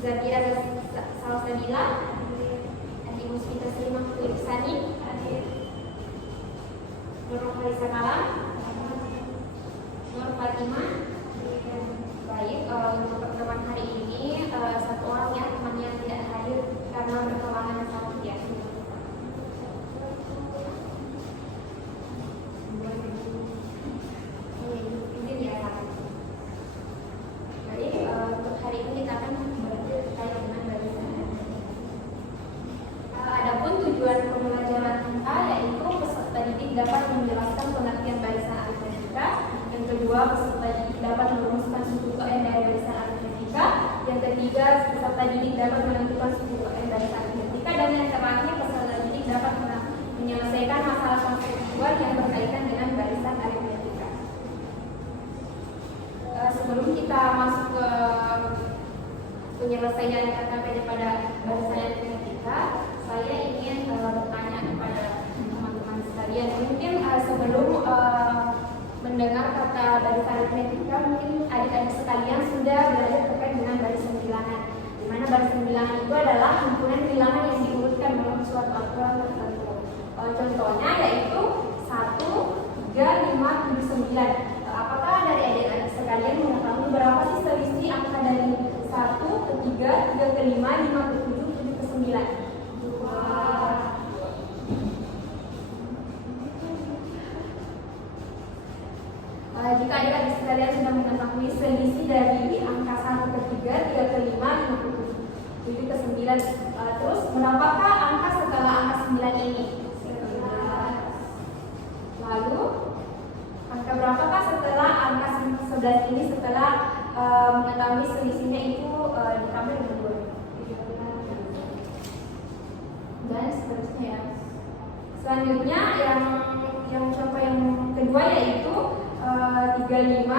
Zabira Salsabila, Andi Musfita Selimah Tulisani, Nur Halisa Malam, Nur Fatimah. Baik, untuk pertemuan hari ini satu orang ya temannya yang tidak hadir karena berhalangan sakit ya. Untuk hari ini kita akan membahas terkait dengan barisan aritmetika. Adapun tujuan pembelajaran kita yaitu peserta didik dapat menjelaskan pengertian barisan aritmetika. Yang kedua, peserta didik dapat merumuskan suku n dari barisan aritmetika. Yang ketiga, peserta didik dapat menentukan suku n barisan aritmetika. Dan yang terakhir, peserta didik dapat menyelesaikan masalah konseptual yang berkaitan dengan barisan aritmetika. Sebelum kita masuk ke penyelesaian KKP pada barisan aritmetika, saya ingin bertanya kepada teman-teman sekalian. Mungkin sebelum mendengar kata barisan aritmetika, mungkin adik-adik sekalian sudah belajar terkait dengan barisan bilangan. Di mana barisan bilangan itu adalah himpunan bilangan yang diurutkan dalam suatu angka tertentu. Contohnya yaitu 1, 3, 5, 7, 9. Apakah dari adik-adik sekalian mengetahui berapa sih selisih angka dari 1 ke 3, 3 ke 5, 5 ke 7, 7 ke 9? 2. Jika adik-adik sekalian sudah mengetahui selisih dari angka 1 ke 3, 3 ke 5, 5 ke 7, 7 ke 9, terus berapakah angka setelah angka 9 ini? 11. Lalu angka berapakah setelah angka 11 ini setelah mengetahui selisihnya itu ditambah dengan 2? Dan seterusnya. Selanjutnya yang contoh yang kedua yaitu 35,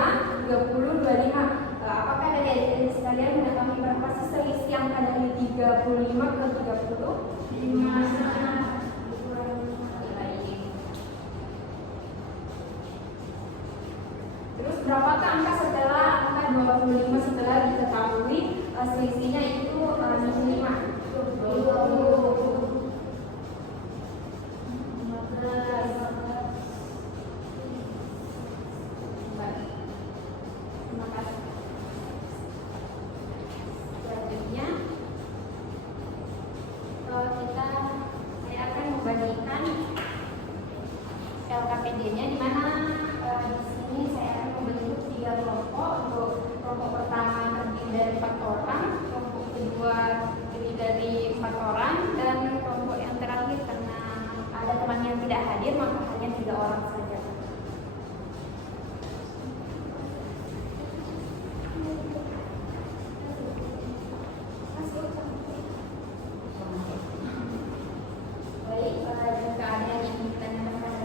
30, 25. Apakah dari adik-adik sekalian mengetahui berapa sih selisih angka dari 35 ke 30? 5. Terus berapakah angka setelah angka 25 setelah diketahui selisihnya itu 5? 20. Terima kasih. Selanjutnya saya akan membandingkan LKPD-nya, di mana di sini saya akan membentuk 3 kelompok. Untuk kelompok pertama terdiri dari 4 orang, kelompok kedua terdiri dari 4 orang, dan kelompok yang terakhir karena ada teman yang tidak hadir maka hanya 3 orang saja. Baik, jika ada yang ingin ditanyakan pada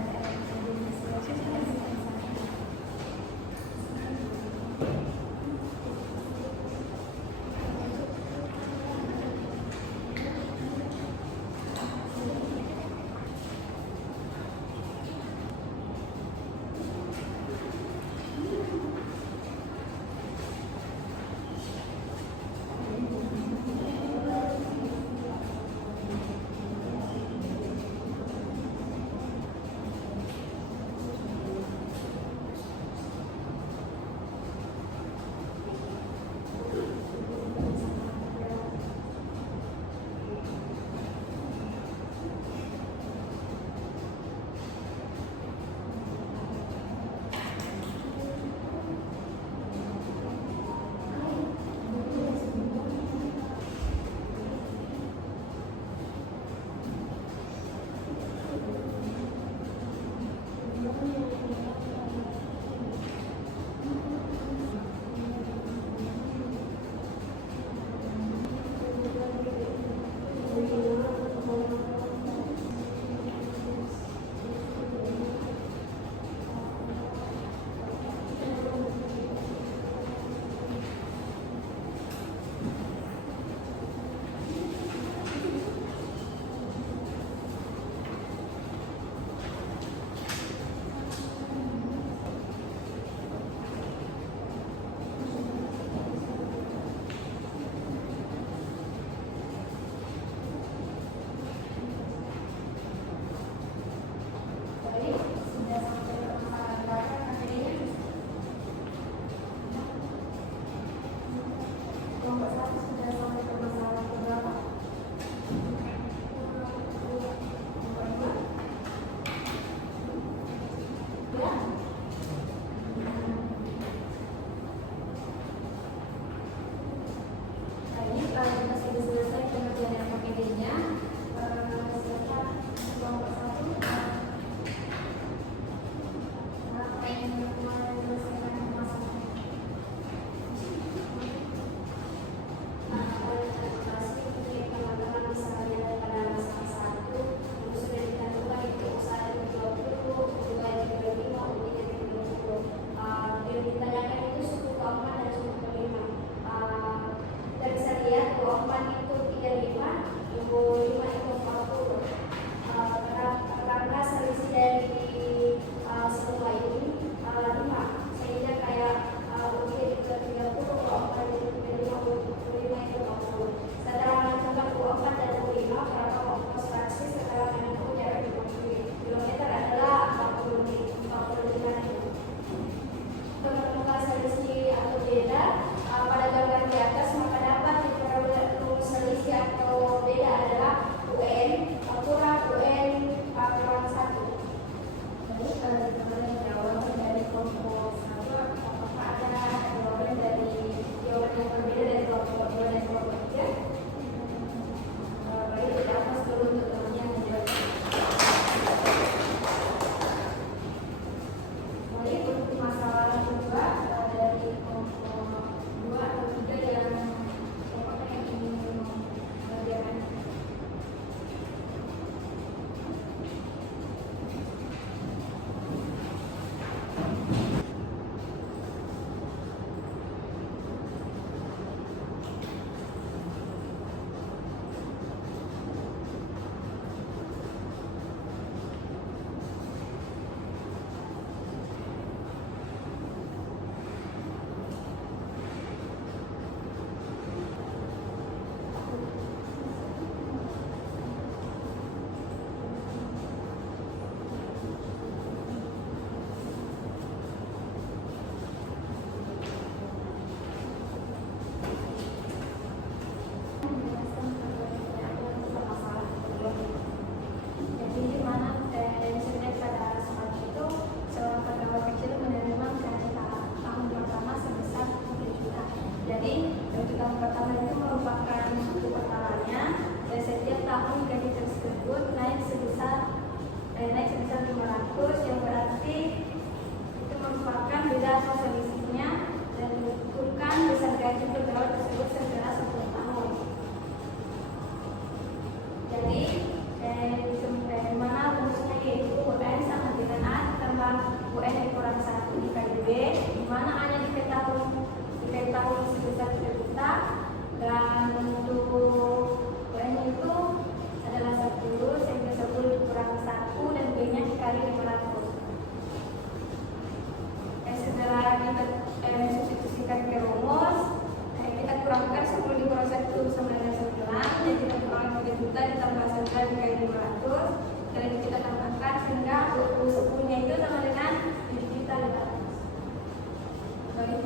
10 sama dengan 9, jadi kita kurang 3 juta ditambah 9 dikali 500, kali ini kita tambahkan sehingga 10 nya itu sama dengan 7 juta 500. Baik,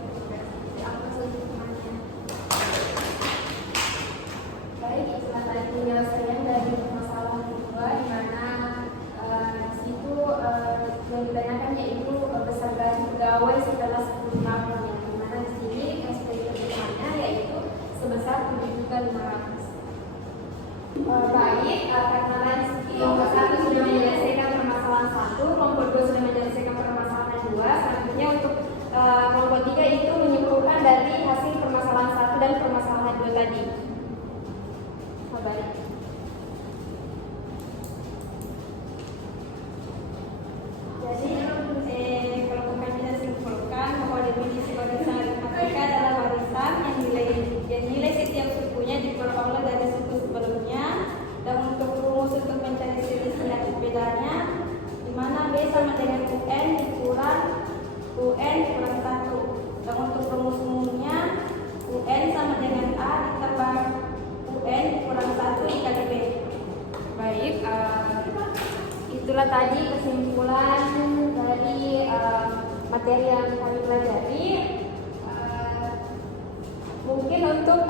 diangkat semuanya. Baik, itulah tadi penyelesaian dari permasalahan kedua, di mana di situ yang ditanyakan yaitu besar gaji pegawai setelah 10 tahun, yang dimana di sini SPP pertamanya yaitu sebesar 7.500.000. Baik, karena di sini kelompok 1 sudah menyelesaikan permasalahan 1, kelompok 2 sudah menyelesaikan permasalahan 2. Selanjutnya untuk kelompok 3 itu menyimpulkan dari hasil permasalahan 1 dan permasalahan 2 tadi. Baik. Jadi kalau kami simpulkan bahwa definisi barisan aritmatika adalah barisan yang nilai setiap sukunya diperoleh dari suku sebelumnya, dan untuk rumus untuk mencari selisih dan bedanya, di mana B sama dengan UN dikurang UN kurang 1, dan untuk rumus umumnya UN sama dengan A ditambah UN kurang 1 dikali B. Baik, itulah tadi kesimpulan dari materi yang kami pelajari. Mungkin untuk